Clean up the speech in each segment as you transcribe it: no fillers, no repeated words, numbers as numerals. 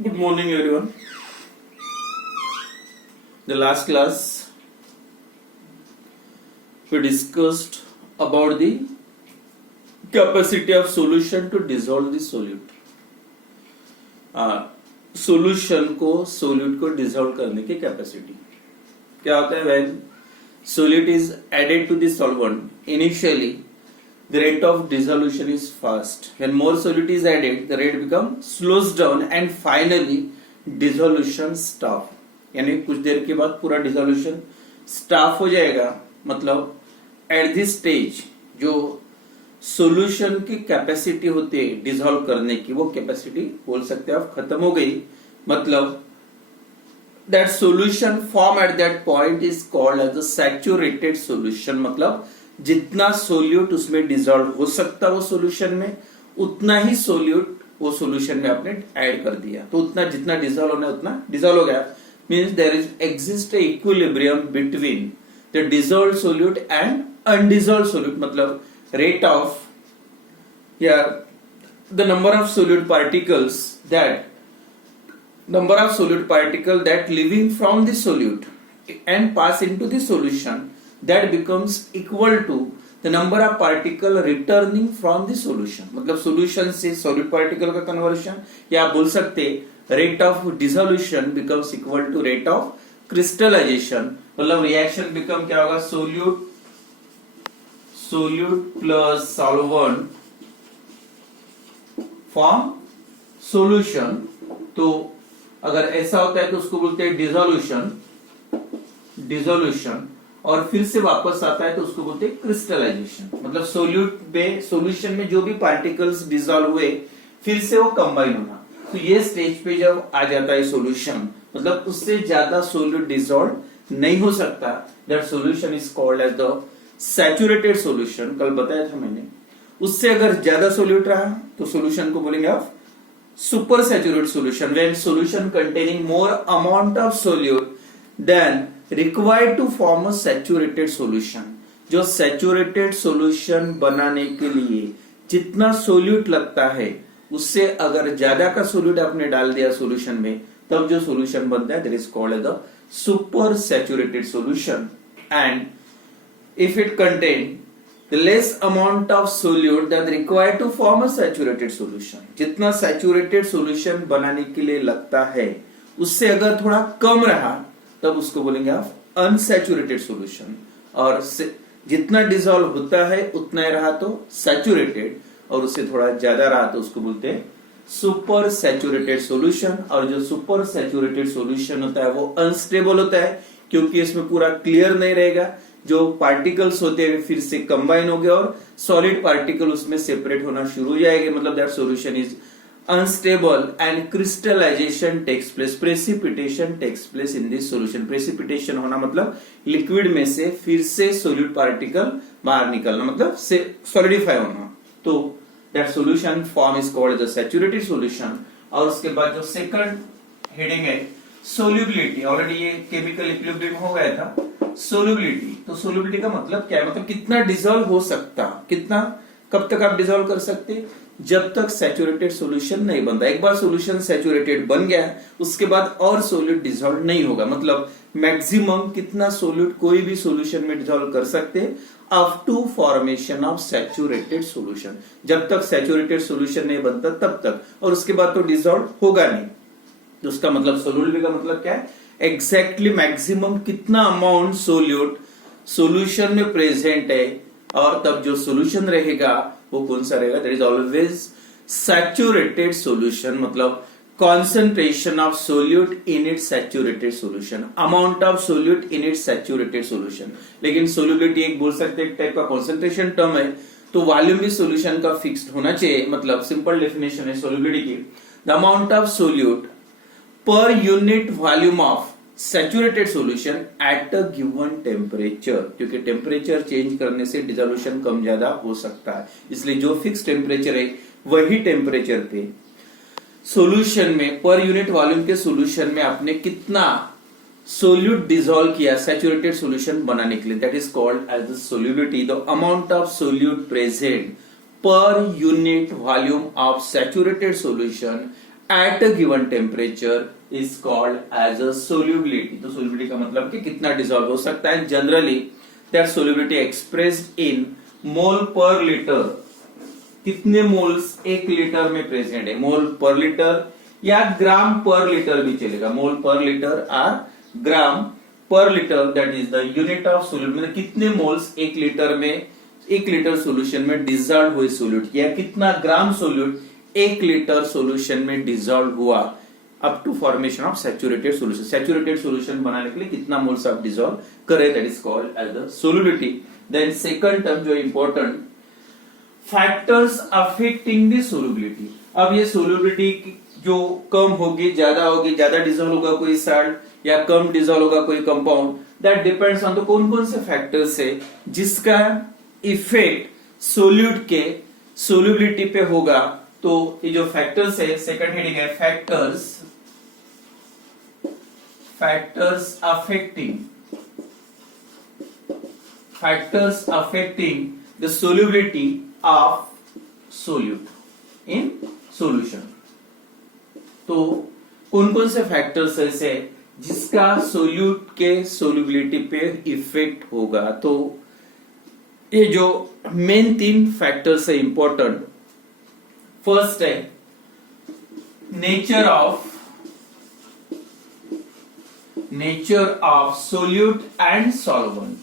Good morning, everyone. The last class we discussed about the capacity of solution to dissolve the solute. Solution को solute को dissolve करने की capacity क्या होता है? When solute is added to the solvent, initially the rate of dissolution is fast. When more solute is added, the rate becomes slows down and finally dissolution stop. यानी कुछ देर के बाद पूरा डिसोल्यूशन स्टॉप हो जाएगा. मतलब एट दिस स्टेज जो solution की कैपेसिटी होती है डिसॉल्व करने की, वो कैपेसिटी बोल सकते हैं आप खत्म हो गई. मतलब that solution form at that point is called as a saturated solution. मतलब जितना सोल्यूट उसमें डिसॉल्व हो सकता वो सॉल्यूशन में, उतना ही सोल्यूट वो सॉल्यूशन में आपने ऐड कर दिया, तो उतना जितना डिसॉल्व होना है उतना डिसॉल्व हो गया. Means there is exist a equilibrium between the dissolved solute and undissolved solute. मतलब rate of the number of solute particles that leaving from the solute and pass into the solution, that becomes equal to the number of particle returning from the solution. मतलब solution से solute particle का conversion, या आप बोल सकते rate of dissolution becomes equal to rate of crystallization. मतलब reaction become क्या होगा? solute plus solvent form solution. तो अगर ऐसा होता है तो उसको बोलते हैं डिसोल्यूशन, और फिर से वापस आता है तो उसको बोलते हैं क्रिस्टलाइजेशन. मतलब सोल्यूशन में जो भी पार्टिकल्स डिसॉल्व हुए फिर से वो कंबाइन होना. तो ये स्टेज पे जब आ जाता है सॉल्यूशन, मतलब उससे ज्यादा सोल्यूट डिसॉल्व नहीं हो सकता, that solution is called as the saturated solution. कल बताया था मैंने. उससे अगर ज्यादा सोल्यूट रहा तो सॉल्यूशन को बोलेंगे आप super saturated solution. When solution containing more amount of solute then required to form a saturated solution. जो सैचुरेटेड सॉल्यूशन बनाने के लिए जितना सोल्यूट लगता है उससे अगर ज्यादा का सोल्यूट आपने डाल दिया सॉल्यूशन में, तब जो सॉल्यूशन बनता है that is called as the super saturated solution. And if it contain the less amount of solute that required to form a saturated solution, जितना सैचुरेटेड सॉल्यूशन बनाने के लिए लगता है उससे अगर थोड़ा कम रहा तब उसको बोलेंगे आप अनसैचुरेटेड सॉल्यूशन. और जितना डिसॉल्व होता है उतना ही रहा तो सैचुरेटेड, और उससे थोड़ा ज्यादा रहा तो उसको बोलते हैं सुपर सैचुरेटेड सॉल्यूशन. और जो सुपर सैचुरेटेड सॉल्यूशन होता है वो अनस्टेबल होता है, क्योंकि इसमें पूरा क्लियर नहीं रहेगा. जो पार्टिकल्स होते हैं फिर से कंबाइन हो गए और सॉलिड पार्टिकल उसमें सेपरेट होना शुरू हो जाएंगे. मतलब that solution is unstable and crystallization takes place, precipitation takes place in this solution. Precipitation होना मतलब लिक्विड में से फिर से सॉलिड पार्टिकल बाहर निकलना, मतलब सॉलिडिफाई होना. तो that solution form is called the saturated solution. और उसके बाद जो सेकंड हेडिंग है solubility, ऑलरेडी ये केमिकल इक्विलिब्रियम हो गया था. solubility, तो solubility का मतलब क्या है? मतलब कितना डिसॉल्व हो सकता, कितना कब तक आप डिसॉल्व कर सकते? जब तक सैचुरेटेड सॉल्यूशन नहीं बनता. एक बार सॉल्यूशन सैचुरेटेड बन गया उसके बाद और सोल्यूट डिसॉल्व नहीं होगा. मतलब मैक्सिमम कितना सोल्यूट कोई भी सॉल्यूशन में डिसॉल्व कर सकते up to formation of saturated solution. जब तक सैचुरेटेड सॉल्यूशन नहीं बनता तब तक, और उसके बाद तो डिसॉल्व होगा नहीं. तो उसका मतलब सोल्यूबिलिटी का मतलब क्या है? एग्जैक्टली मैक्सिमम कितना अमाउंट सोल्यूट सॉल्यूशन में प्रेजेंट है, और तब जो सॉल्यूशन रहेगा वो कौन सा रहेगा? That is always saturated solution. मतलब concentration of solute in its saturated solution, amount of solute in its saturated solution. लेकिन solubility एक बोल सकते एक टाइप का concentration term है, तो वॉल्यूम भी solution का फिक्स्ड होना चाहिए. मतलब सिंपल डेफिनेशन है solubility की, the amount of solute per unit volume of saturated solution at a given temperature. क्योंकि टेम्परेचर चेंज करने से डिसोल्यूशन कम ज्यादा हो सकता है, इसलिए जो फिक्स टेम्परेचर है वही टेम्परेचर पे सॉल्यूशन में पर यूनिट वॉल्यूम के सॉल्यूशन में आपने कितना सोल्यूट डिसॉल्व किया सैचुरेटेड सॉल्यूशन बनाने के लिए, that is called as the solubility. The amount of solute present per unit volume of saturated solution at a given temperature is called as a solubility. तो solubility का मतलब कि कितना dissolve हो सकता है। Generally that solubility expressed in mole per litre, कितने moles एक लीटर में प्रेजेंट है, मोल पर लीटर या ग्राम पर लीटर भी चलेगा, मोल पर लीटर और gram per litre, that is the unit of solute, मतलब कितने मोल्स एक लीटर में, एक लीटर सॉल्यूशन में डिसॉल्व हुए सोल्यूट, या कितना ग्राम सोल्यूट एक लीटर सॉल्यूशन में डिसॉल्व हुआ up to formation of saturated solution. Saturated solution बनाने के लिए कितना मोल्स आप डिसॉल्व करें, that is called as the solubility. Then second term जो important, factors affecting the solubility. अब ये सोल्यूबिलिटी जो कम होगी, ज्यादा डिसॉल्व होगा कोई साल्ट या कम डिसॉल्व होगा कोई कंपाउंड, दैट डिपेंड्स ऑन, तो कौन कौन से फैक्टर्स है जिसका इफेक्ट सोल्यूट के सोल्यूबिलिटी पे होगा। तो ये जो फैक्टर्स है, सेकंड हेडिंग है factors affecting the solubility of solute in solution. तो कौन कौन से फैक्टर्स ऐसे जिसका सोल्यूट के सोल्यूबिलिटी पे इफेक्ट होगा। तो ये जो मेन 3 फैक्टर्स है इंपॉर्टेंट, फर्स्ट है nature of solute and solvent.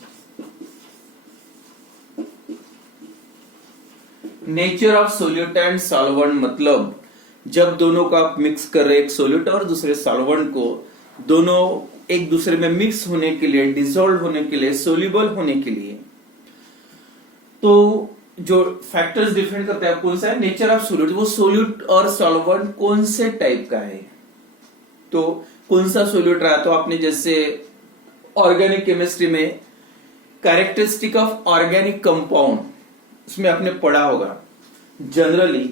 Nature of solute and solvent मतलब जब दोनों को आप मिक्स कर रहे, एक सोल्यूट और दूसरे सॉल्वेंट को, दोनों एक दूसरे में मिक्स होने के लिए, डिसॉल्व होने के लिए, सोल्यूबल होने के लिए, तो जो फैक्टर्स डिफरेंट करता है कौन सा है, नेचर ऑफ सोल्यूट, वो सोल्यूट और सॉल्वेंट कौन से टाइप का है। तो कौन सा सोल्यूट रहा, तो आपने जैसे ऑर्गेनिक केमिस्ट्री में कैरेक्टरिस्टिक ऑफ ऑर्गेनिक कंपाउंड, उसमें आपने पढ़ा होगा, generally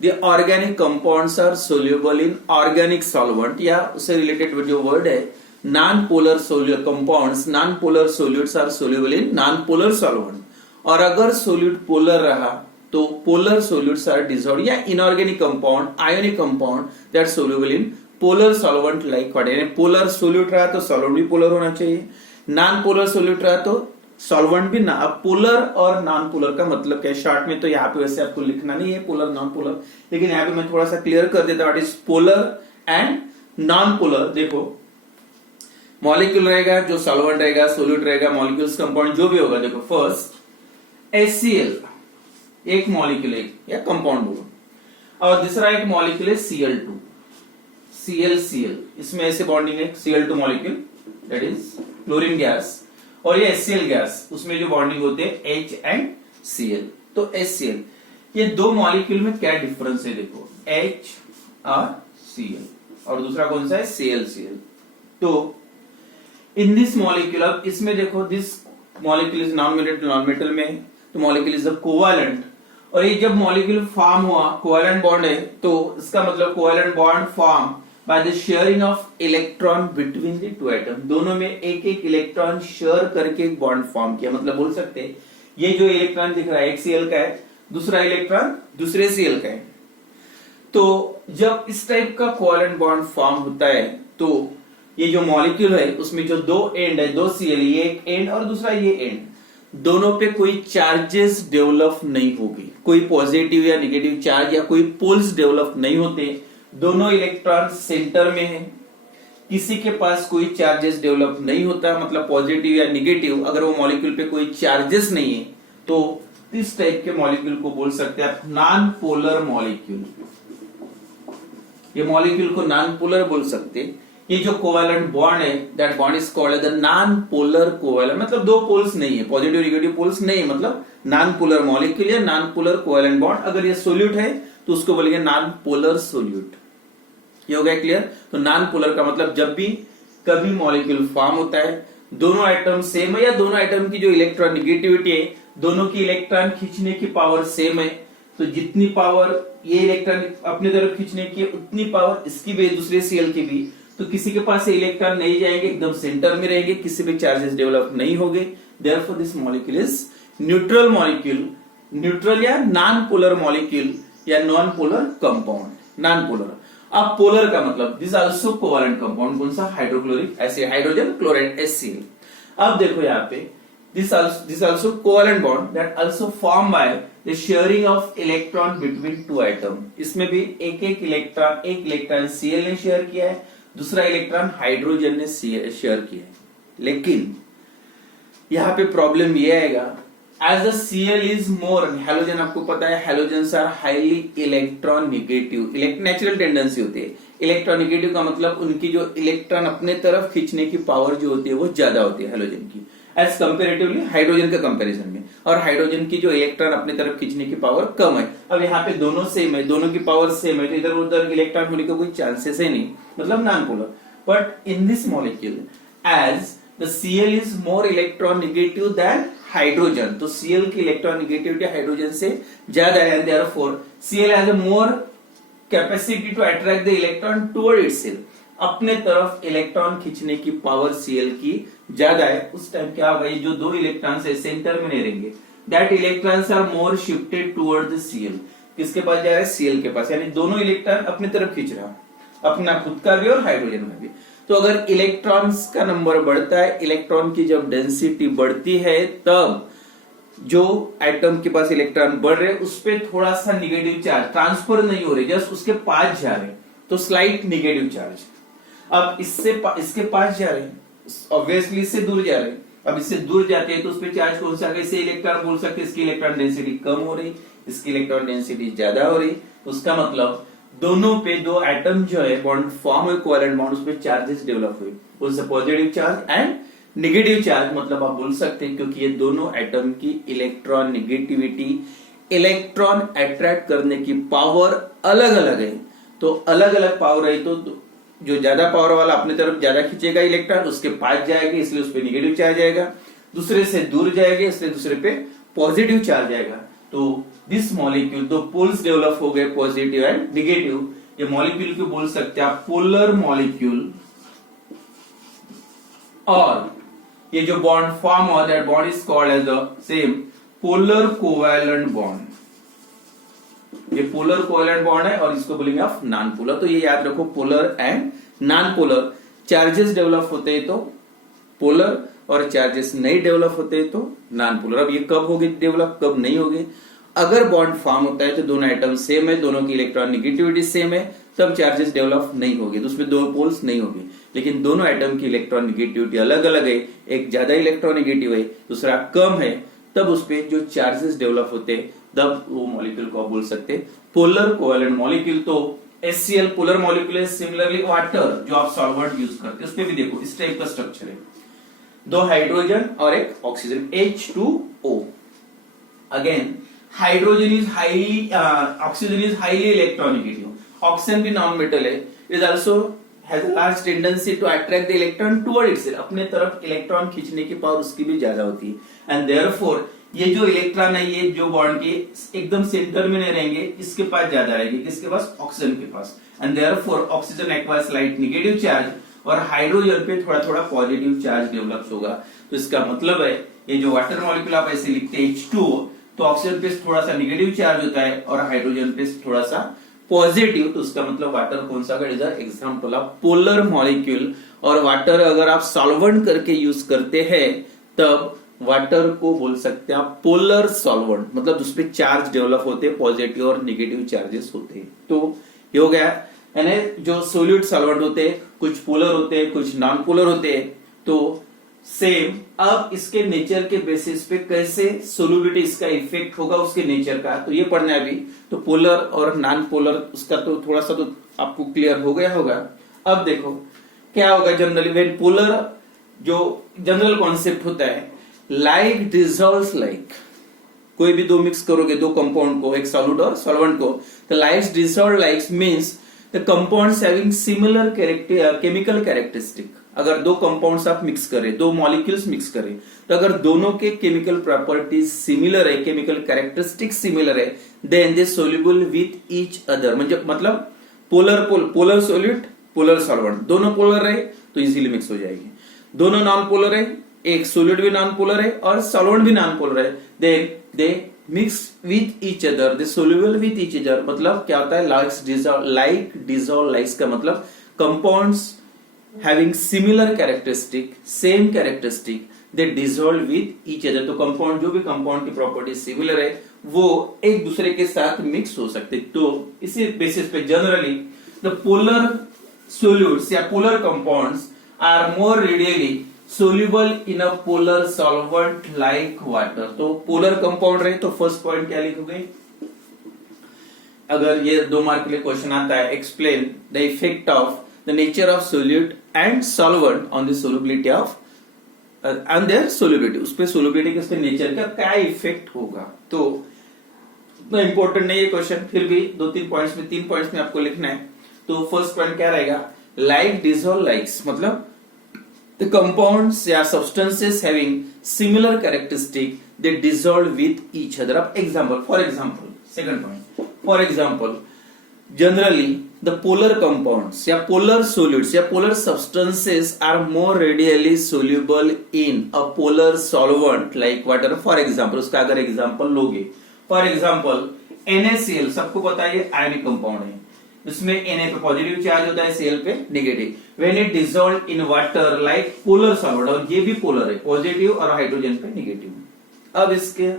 the organic compounds are soluble in organic solvent, या उससे रिलेटेड जो वर्ड है non polar compounds, non polar solutes are soluble in non polar solvent. और अगर सोल्यूट पोलर रहा तो पोलर सोल्यूट्स आर डिसॉल्व्ड, या inorganic compound, ionic compound that soluble in polar solvent like water. यानी polar solute रहा तो solvent भी polar होना चाहिए, नॉन पोलर सोल्यूट रहा तो सॉल्वेंट भी ना। अब पोलर और नॉन पोलर का मतलब क्या है शॉर्ट में, तो यहाँ पे वैसे आपको लिखना नहीं है पोलर नॉन पोलर, लेकिन यहाँ पे मैं थोड़ा सा क्लियर कर देता हूं what is polar and non polar. देखो मॉलिक्यूल रहेगा, जो सॉल्वेंट रहेगा, सोल्यूट रहेगा, मॉलिक्यूल्स कंपाउंड जो भी होगा, देखो फर्स्ट HCl एक मॉलिक्यूल है या कंपाउंड बोलो, और दूसरा एक मॉलिक्यूल है Cl2, Cl, इसमें ऐसे बॉन्डिंग है Cl2 molecule that is chlorine gas, और ये HCl गैस, उसमें जो बॉन्डिंग होते हैं H एंड Cl। तो HCl, ये दो मॉलिक्यूल में क्या डिफरेंस है, देखो H और Cl, और दूसरा कौन सा है Cl। तो इन दिस मॉलिक्यूल, अब इसमें देखो this molecule is non metal में, तो मॉलिक्यूल इज कोवैलेंट, और ये जब मॉलिक्यूल फॉर्म हुआ, कोवैलेंट बॉन्ड है, तो इसका मतलब covalent bond form by the sharing of electron between the two atom, दोनों में एक एक इलेक्ट्रॉन शेयर करके एक बॉन्ड फॉर्म किया। मतलब बोल सकते हैं ये जो इलेक्ट्रॉन दिख रहा है एक Cl का है, दूसरा इलेक्ट्रॉन दूसरे Cl का है। तो जब इस टाइप का कोवैलेंट बॉन्ड फॉर्म होता है, तो ये जो मॉलिक्यूल है उसमें जो दो एंड है, दो Cl, ये एक एंड और दूसरा ये एंड, दोनों पे कोई चार्जेस डेवलप नहीं होगी, कोई पॉजिटिव या नेगेटिव चार्ज या कोई पोल्स डेवलप नहीं होते, दोनों इलेक्ट्रॉन सेंटर में है, किसी के पास कोई चार्जेस डेवलप नहीं होता, मतलब पॉजिटिव या नेगेटिव, अगर वो मॉलिक्यूल पे कोई चार्जेस नहीं है तो इस टाइप के मॉलिक्यूल को बोल सकते हैं आप नॉन पोलर मॉलिक्यूल। ये मॉलिक्यूल को नॉन पोलर बोल सकते हैं। ये जो कोवैलेंट बॉन्ड है that bond is called the non polar covalent, मतलब दो पोल्स नहीं है, पॉजिटिव नेगेटिव पोल्स नहीं, मतलब नॉन पोलर मॉलिक्यूल या नॉन पोलर कोवैलेंट बॉन्ड। अगर ये सोल्यूट है तो उसको बोलेंगे नॉन पोलर सोल्यूट। ये हो गया क्लियर। तो नॉन पोलर का मतलब जब भी कभी मॉलिक्यूल फॉर्म होता है, दोनों एटम सेम है, या दोनों एटम की जो इलेक्ट्रॉन नेगेटिविटी है, दोनों की इलेक्ट्रॉन खींचने की पावर सेम है, तो जितनी पावर ये इलेक्ट्रॉन अपनी तरफ खींचने की उतनी पावर इसकी भी, दूसरे Cl की भी, तो किसी के पास इलेक्ट्रॉन नहीं जाएंगे, एकदम सेंटर में रहेंगे, किसी भी चार्जेस डेवलप नहीं होंगे। Therefore this molecule is neutral molecule, neutral या नॉन पोलर मॉलिक्यूल या non polar compound, non polar. अब पोलर का मतलब दिस आल्सो कोवैलेंट कंपाउंड, कौन सा? Hydrochloric acid, hydrogen chloride HCl। अब देखो यहाँ पे this also covalent bond that also formed by the sharing of electron between two atom। इसमें भी एक इलेक्ट्रॉन Cl ने शेयर किया है, दूसरा इलेक्ट्रॉन हाइड्रोजन ने शेयर किया है। लेकिन यहाँ पे प्रॉब्लम ये आएगा, as the Cl is more, halogen आपको पता है halogen are highly electron negative, natural tendency होती है। इलेक्ट्रॉन निगेटिव का मतलब उनकी जो इलेक्ट्रॉन अपने तरफ खींचने की पावर जो होती है वो ज्यादा होती है हेलोजन की, एज कंपेरेटिवली हाइड्रोजन के कंपैरिजन में। और हाइड्रोजन की जो इलेक्ट्रॉन अपने तरफ खींचने की पावर कम है। अब यहाँ पे दोनों सेम है, दोनों की पावर सेम है, तो इधर उधर इलेक्ट्रॉन होने का कोई चांसेस है नहीं, मतलब non polar. But in this molecule as the Cl is more electron negative than hydrogen, तो Cl की इलेक्ट्रॉन नेगेटिविटी हाइड्रोजन से ज्यादा है, and therefore Cl has a more capacity to attract the electron toward itself, अपने तरफ electron खींचने की power Cl की ज्यादा है। उस टाइम क्या होगा, ये जो दो इलेक्ट्रॉन्स है सेंटर में नहीं रहेंगे, that electrons are more shifted toward the Cl। किसके पास जा रहा है? Cl के पास, यानी दोनों इलेक्ट्रॉन अपने तरफ खींच रहा है, अपना खुद का भी और हाइड्रोजन का भी। तो अगर इलेक्ट्रॉन्स का नंबर बढ़ता है, इलेक्ट्रॉन की जब डेंसिटी बढ़ती है, तब जो एटम के पास इलेक्ट्रॉन बढ़ रहे उस पे थोड़ा सा निगेटिव चार्ज ट्रांसफर नहीं हो रहे, जस्ट उसके पास जा रहे, तो स्लाइट निगेटिव चार्ज। अब इसके पास जा रहे हैं, ऑब्वियसली इससे दूर जा रहे हैं। अब इससे दूर जाते हैं तो उस पे चार्ज कौन सा? इसे इलेक्ट्रॉन बोल सकते हैं, इसकी इलेक्ट्रॉन डेंसिटी कम हो रही, इसकी इलेक्ट्रॉन डेंसिटी ज्यादा हो रही। उसका मतलब दोनों पे दो एटम जो है बॉन्ड फॉर्म हुए, कोवैलेंट बॉन्ड, उस पे चार्जेस डेवलप हुए, उनसे positive charge and negative charge, मतलब आप बोल सकते हैं क्योंकि ये दोनों एटम की इलेक्ट्रॉन नेगेटिविटी, इलेक्ट्रॉन अट्रैक्ट करने की पावर अलग अलग है। तो अलग अलग पावर है, तो जो ज्यादा पावर वाला अपने तरफ ज्यादा खींचेगा इलेक्ट्रॉन, उसके पास जाएगा इसलिए उस पर निगेटिव चार्ज आएगा, दूसरे से दूर जाएगा इसलिए दूसरे पे पॉजिटिव चार्ज आएगा। तो दिस मॉलिक्यूल, दो पोल्स डेवलप हो गए पॉजिटिव एंड निगेटिव, ये मॉलिक्यूल को बोल सकते हैं आप पोलर मॉलिक्यूल। और ये जो बॉन्ड फॉर्म हुआ, that bond is called as the same polar covalent bond. ये पोलर कोवैलेंट बॉन्ड है और इसको बोलेंगे आप नॉन पोलर। तो ये याद रखो, polar and non polar, charges develop होते हैं तो पोलर, और चार्जेस नहीं डेवलप होते हैं तो नॉन पोलर। अब ये कब होगी डेवलप, कब नहीं होगी? अगर बॉन्ड फॉर्म होता है तो दोनों एटम सेम है, दोनों की इलेक्ट्रॉन नेगेटिविटी सेम है, तब चार्जेस डेवलप नहीं होगी, तो उसमें दो पोल्स नहीं होगी। लेकिन दोनों एटम की इलेक्ट्रॉन नेगेटिविटी अलग अलग है, एक ज्यादा इलेक्ट्रॉन नेगेटिव है, दूसरा कम है, तब उसपे जो चार्जेस डेवलप होते हैं, तब वो मॉलिक्यूल को बोल सकते हैं पोलर कोवैलेंट मॉलिक्यूल। तो HCl पोलर मॉलिक्यूल है। सिमिलरली वाटर जो आप सॉल्वेंट यूज करते हैं, उस पे भी देखो इस टाइप का स्ट्रक्चर है, दो हाइड्रोजन और एक oxygen, H2O। Again hydrogen is highly, oxygen is highly electronegative, oxygen भी नॉन मेटल है, is also has a large tendency to attract the electron toward itself, अपने तरफ इलेक्ट्रॉन खींचने की पावर उसकी भी ज्यादा होती है। एंड देयरफॉर ये जो इलेक्ट्रॉन है, ये जो बॉन्ड के एकदम सेंटर में नहीं रहेंगे, इसके पास ज्यादा रहेंगे, किसके पास? ऑक्सीजन के पास। And therefore oxygen acquires slight negative charge, और हाइड्रोजन पे थोड़ा थोड़ा पॉजिटिव चार्ज डेवलप होगा। तो इसका मतलब है ये जो वाटर मॉलिक्यूल आप ऐसे लिखते हैं H2O, तो ऑक्सीजन पे थोड़ा सा नेगेटिव चार्ज होता है और हाइड्रोजन पे थोड़ा सा पॉजिटिव, तो उसका मतलब वाटर कौन सा? Example of polar molecule. और वाटर अगर आप सॉल्वेंट करके यूज करते हैं, तब वाटर को बोल सकते हैं आप पोलर सॉल्वेंट, मतलब उसपे चार्ज डेवलप होते हैं, पॉजिटिव और नेगेटिव चार्जेस होते हैं। तो ये हो गया, यानी जो सोल्यूट सॉल्वेंट होते हैं, कुछ पोलर होते हैं, कुछ नॉन पोलर होते हैं। तो सेम, अब इसके नेचर के बेसिस पे कैसे सोल्युबिलिटी इसका इफेक्ट होगा उसके नेचर का, तो ये पढ़ना है अभी। तो पोलर और नॉन पोलर उसका तो थोड़ा सा तो आपको क्लियर हो गया होगा। अब देखो क्या होगा जनरली व्हेन पोलर, जो जनरल कॉन्सेप्ट होता है, लाइक डिसॉल्व्स लाइक, कोई भी दो मिक्स करोगे दो कंपाउंड को, एक सॉल्यूट और सॉल्वेंट को, तो likes dissolve likes means the compounds having similar chemical characteristic. अगर दो कंपाउंड्स आप मिक्स करें, दो मॉलिक्यूल्स मिक्स करें, तो अगर दोनों के केमिकल प्रॉपर्टीज सिमिलर है, केमिकल कैरेक्टरिस्टिक सिमिलर है, then they soluble with each other. मतलब पोलर सॉल्यूट, पोलर सॉल्वेंट, दोनों पोलर है तो इजीली मिक्स हो जाएगी। दोनों नॉन पोलर है, एक सोल्यूट भी नॉन पोलर है और सॉल्वेंट भी नॉन पोलर है, then they mix with each other, they soluble with each other मतलब क्या होता है, लाइक डिजॉल्व, लाइक्स का मतलब compounds having similar characteristic, same characteristic, they dissolve with each other. तो कंपाउंड, जो भी कंपाउंड की प्रॉपर्टी सिमिलर है वो एक दूसरे के साथ मिक्स हो सकते। तो इसी बेसिस पे जनरली द पोलर सोल्यूट्स या polar compounds are more readily soluble in a polar solvent like water. तो पोलर कंपाउंड रहे तो फर्स्ट पॉइंट क्या लिखोगे, अगर ये 2 मार्क के लिए क्वेश्चन आता है, explain the effect of the nature of solute and solvent on the solubility of on their solubility, उस पे सोल्युबिलिटी के उसके नेचर का क्या इफेक्ट होगा। तो इतना इंपॉर्टेंट नहीं है क्वेश्चन, फिर भी 2-3 पॉइंट्स में 3 पॉइंट्स में आपको लिखना है। तो फर्स्ट पॉइंट क्या रहेगा, लाइक डिजॉल्व लाइक्स मतलब the compounds या substances having similar characteristic they dissolve with each other। अब example, for example, second point, for example, generally the polar compounds या polar solutes या polar substances are more readily soluble in a polar solvent like water। for example, उसका अगर example लोगे, for example NaCl सबको पता है ये ionic compound है, उसमें Na पे पॉजिटिव चार्ज होता है, Cl पे negative. When it dissolve in water like polar solvent, और ये भी पोलर है, पॉजिटिव और हाइड्रोजन पे नेगेटिव। अब इसके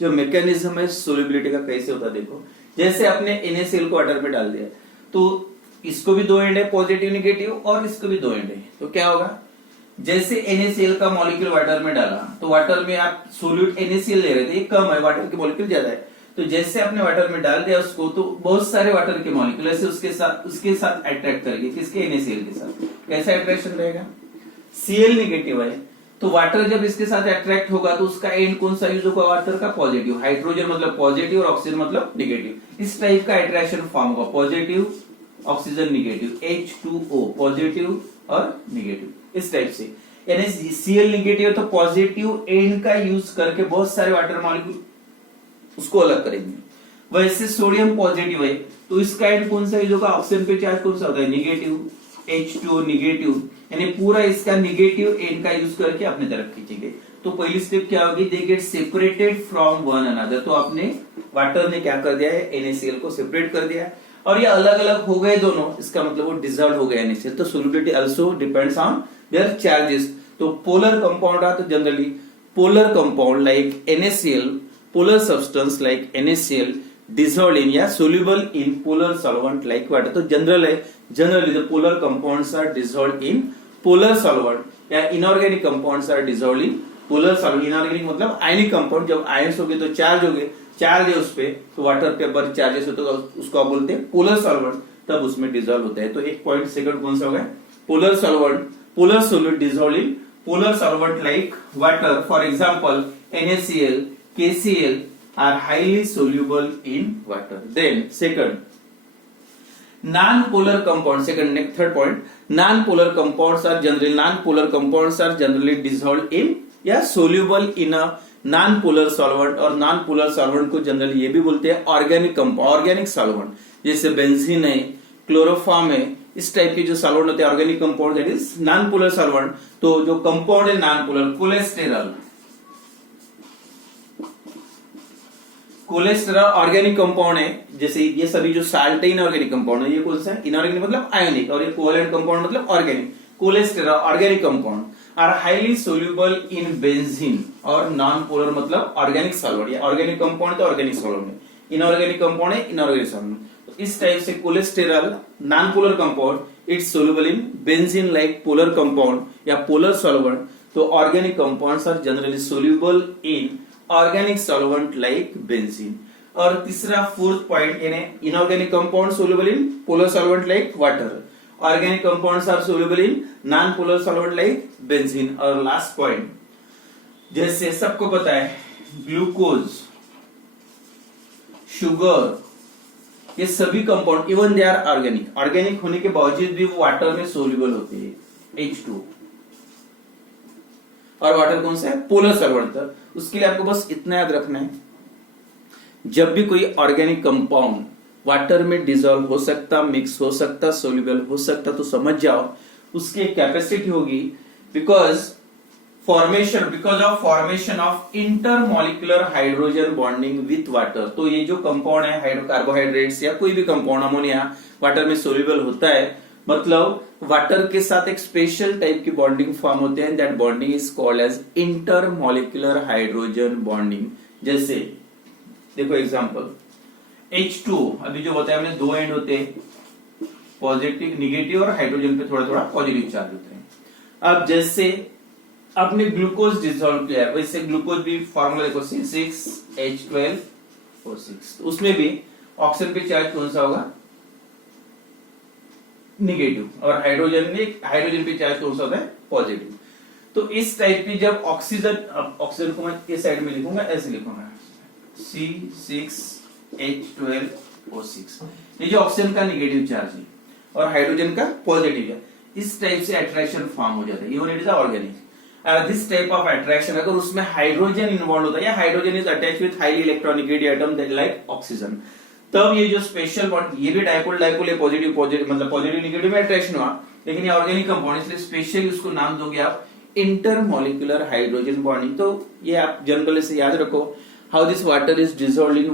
जो मैकेनिज्म है सोल्युबिलिटी का कैसे होता है देखो, जैसे आपने NaCl को वाटर में डाल दिया तो इसको भी 2 एंड है, पॉजिटिव नेगेटिव, और इसको भी 2 एंड है, तो क्या होगा, जैसे NaCl का मॉलिक्यूल वाटर में डाला तो वाटर में आप सोल्यूट NaCl ले रहे थे, ये कम है, वाटर के मॉलिक्यूल ज्यादा है, तो जैसे आपने वाटर में डाल दिया उसको तो बहुत सारे वाटर के मॉलिक्यूल ऐसे उसके साथ अट्रैक्ट करेंगे, किसके, NaCl के साथ। कैसा अट्रैक्शन रहेगा, Cl नेगेटिव है तो वाटर जब इसके साथ अट्रैक्ट होगा तो उसका एंड कौन सा यूज होगा, वाटर का पॉजिटिव, हाइड्रोजन मतलब पॉजिटिव और ऑक्सीजन मतलब नेगेटिव। इस टाइप का अट्रैक्शन फॉर्म होगा, positive oxygen negative, H2O positive और नेगेटिव, इस टाइप से। यानी Cl नेगेटिव तो पॉजिटिव एंड का यूज करके बहुत सारे वाटर मॉलिक्यूल उसको अलग करेंगे। वैसे सोडियम पॉजिटिव है तो इसका एंड कौन सा यूज होगा, ऑक्सीजन पे चार्ज कौन सा होता है, नेगेटिव, H2O नेगेटिव, यानी पूरा इसका नेगेटिव एंड का यूज करके अपने तरफ खींचेंगे। तो पहली स्टेप क्या होगी, they get separated from one another. तो आपने वाटर ने क्या कर दिया है, NaCl को सेपरेट कर दिया है और ये अलग अलग हो गए दोनों, इसका मतलब वो डिसॉल्व हो गया NaCl। तो solubility also depends on their charges. तो पोलर कंपाउंड है तो generally polar compound like NaCl, polar substance like NaCl dissolved in या soluble in polar solvent like water। तो जनरल है, generally the polar compounds are dissolved in polar solvent या inorganic compounds are dissolved in polar solvent। inorganic मतलब ionic compound, जब ions होंगे तो charge होंगे, charge है उस पे तो वाटर पे पर चार्जेस होते तो उसको बोलते हैं पोलर सॉल्वेंट, तब उसमें डिसॉल्व होता है। तो एक पॉइंट सेकंड कौन सा होगा, polar solvent, polar solute dissolve in polar solvent like water. For example NaCl, KCl are highly soluble in water। Then second, non-polar compounds, third point, non-polar compounds are generally dissolved in या soluble in a non-polar solvent, और non-polar solvent को generally ये भी बोलते हैं organic solvent, जैसे benzene है, chloroform है, इस टाइप के जो सॉल्वेंट होते हैं organic compound, that is non-polar solvent. तो जो कंपाउंड है नॉन-पोलर, कोलेस्टेरॉल ऑर्गेनिक कंपाउंड है, जैसे ये सभी जो साल्ट है इनऑर्गेनिक कंपाउंड है, ये कौन सा है, इनऑर्गेनिक मतलब आयनिक, और ये कोवैलेंट कंपाउंड मतलब organic. Cholesterol organic compound are highly soluble in benzene, और नॉन पोलर मतलब ऑर्गेनिक सॉल्वेंट, या ऑर्गेनिक कंपाउंड तो ऑर्गेनिक सॉल्वेंट, इनऑर्गेनिक कंपाउंड है इनऑर्गेनिक सॉल्वेंट। तो इस टाइप से cholesterol non polar compound its soluble in benzene like polar compound या polar solvent. तो organic compounds are generally soluble in organic solvent like benzene. और तीसरा fourth point यानी inorganic compound soluble in polar solvent like water, organic compounds are soluble in non polar solvent like benzene. और last point, जैसे सबको पता है glucose, sugar, ये सभी compound even they are organic होने के बावजूद भी वो वाटर में सोल्यूबल होते हैं, H2। और वाटर कौन सा है, पोलर सॉल्वेंट था। उसके लिए आपको बस इतना याद रखना है, जब भी कोई ऑर्गेनिक कंपाउंड वाटर में डिसॉल्व हो सकता, मिक्स हो सकता, सोल्यूबल हो सकता, तो समझ जाओ उसकी कैपेसिटी होगी, because formation, because of formation of intermolecular hydrogen bonding with water. तो ये जो कंपाउंड है कार्बोहाइड्रेट्स या कोई भी कंपाउंड, अमोनिया वाटर में सोल्यूबल होता है, मतलब वाटर के साथ एक स्पेशल टाइप की बॉन्डिंग फॉर्म होते हैं, that bonding is called as intermolecular hydrogen bonding. जैसे देखो एग्जांपल H2, अभी जो बताया हमने दो एंड होते हैं, पॉजिटिव निगेटिव, और हाइड्रोजन पे थोड़ा थोड़ा पॉजिटिव चार्ज होते हैं। अब जैसे आपने ग्लूकोज डिसॉल्व किया है, वैसे ग्लूकोज भी फॉर्मूला देखो C6H12O6, उसमें भी ऑक्सीजन पे चार्ज कौन सा होगा, निगेटिव, और हाइड्रोजन पे चार्ज कौन सा होता है, पॉजिटिव। तो इस टाइप की जब ऑक्सीजन को मैं इस साइड में लिखूंगा, ऐसे लिखूंगा C6H12O6, ये जो ऑक्सीजन का निगेटिव चार्ज है और हाइड्रोजन का पॉजिटिव है, इस टाइप से अट्रैक्शन फॉर्म हो जाता है, even it is organic. This type of attraction, अगर उसमें हाइड्रोजन इन्वॉल्व होता है या hydrogen is attach with highly electronegative atom like oxygen, तब ये जो स्पेशल बॉन्ड, ये भी डाइपोल है, पॉजिटिव मतलब पॉजिटिव निगेटिव में अट्रैक्शन हुआ, लेकिन ये ऑर्गेनिक कंपाउंड, इसलिए स्पेशली उसको नाम दोगे आप इंटरमोलिकुलर हाइड्रोजन बॉन्डिंग। तो ये आप जनरली से याद रखो, how this water is dissolved in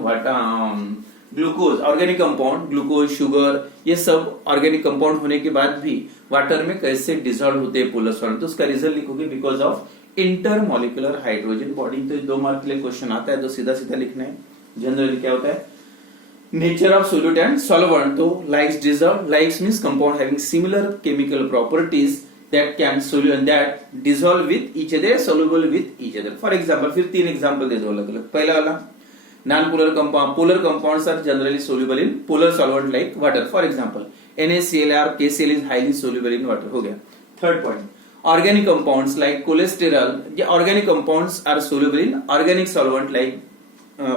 glucose, organic compound, glucose, sugar, ये सब ऑर्गेनिक कंपाउंड होने के बाद भी वाटर में कैसे डिसॉल्व होते हैं पोलर सॉल्वेंट, तो उसका रीजन लिखोगे because of intermolecular hydrogen bonding. तो 2 मार्क के लिए क्वेश्चन आता है, तो सीधा सीधा लिखना है। जनरली क्या होता है, nature of solute and solvent, तो likes dissolve, likes means compound having similar chemical properties that can that dissolve with each other, soluble with each other. For example, फिर 3 एग्जांपल दे दो अलग अलग। पहला वाला, non polar compound, polar compounds are generally soluble in polar solvent like water. For example, NaCl or KCl is highly soluble in water, हो गया। Third point, organic compounds like cholesterol, ये organic compounds are soluble in organic solvent like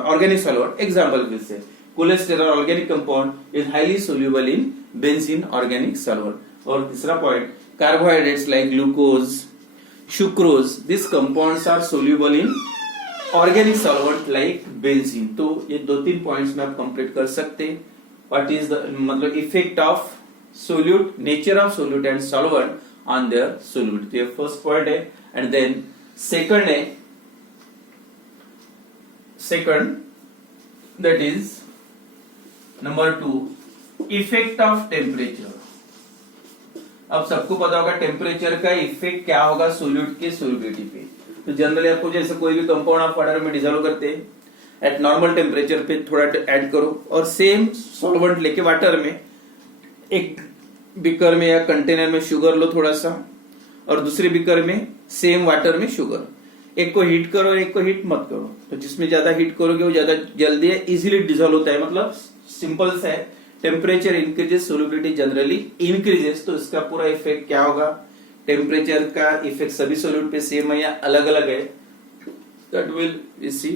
organic solvent. Example फिर से, cholesterol organic compound is highly soluble in benzene organic solvent. और तीसरा point, carbohydrates like glucose, sucrose, these compounds are soluble in organic solvent like benzene. तो ये 2-3 points में आप complete कर सकते। व्हाट इज द मतलब effect of solute, nature of solute and solvent on their solute. तो ये फर्स्ट पॉइंट है। एंड देन सेकंड है, that is number 2, effect of temperature. अब सबको पता होगा टेम्परेचर का इफेक्ट क्या होगा सोल्यूट के सोल्युबिलिटी पे। तो जनरली आपको जैसे कोई भी कंपाउंड आप वाटर में डिसॉल्व करते हैं, एट नॉर्मल टेम्परेचर पे थोड़ा ऐड करो, और सेम सॉल्वेंट लेके वाटर में एक बीकर में या कंटेनर में शुगर लो थोड़ा सा, और दूसरे बीकर में सेम वाटर में शुगर, एक को हीट करो और एक को हीट मत करो। तो जिसमें ज्यादा हीट करोगे वो ज्यादा जल्दी इजीली डिसॉल्व होता है, मतलब सिंपल सा है। Temperature increases, solubility generally increases. तो इसका पूरा इफेक्ट क्या होगा, टेम्परेचर का इफेक्ट सभी सोल्यूट पे सेम है या अलग अलग है, दैट विल वी सी।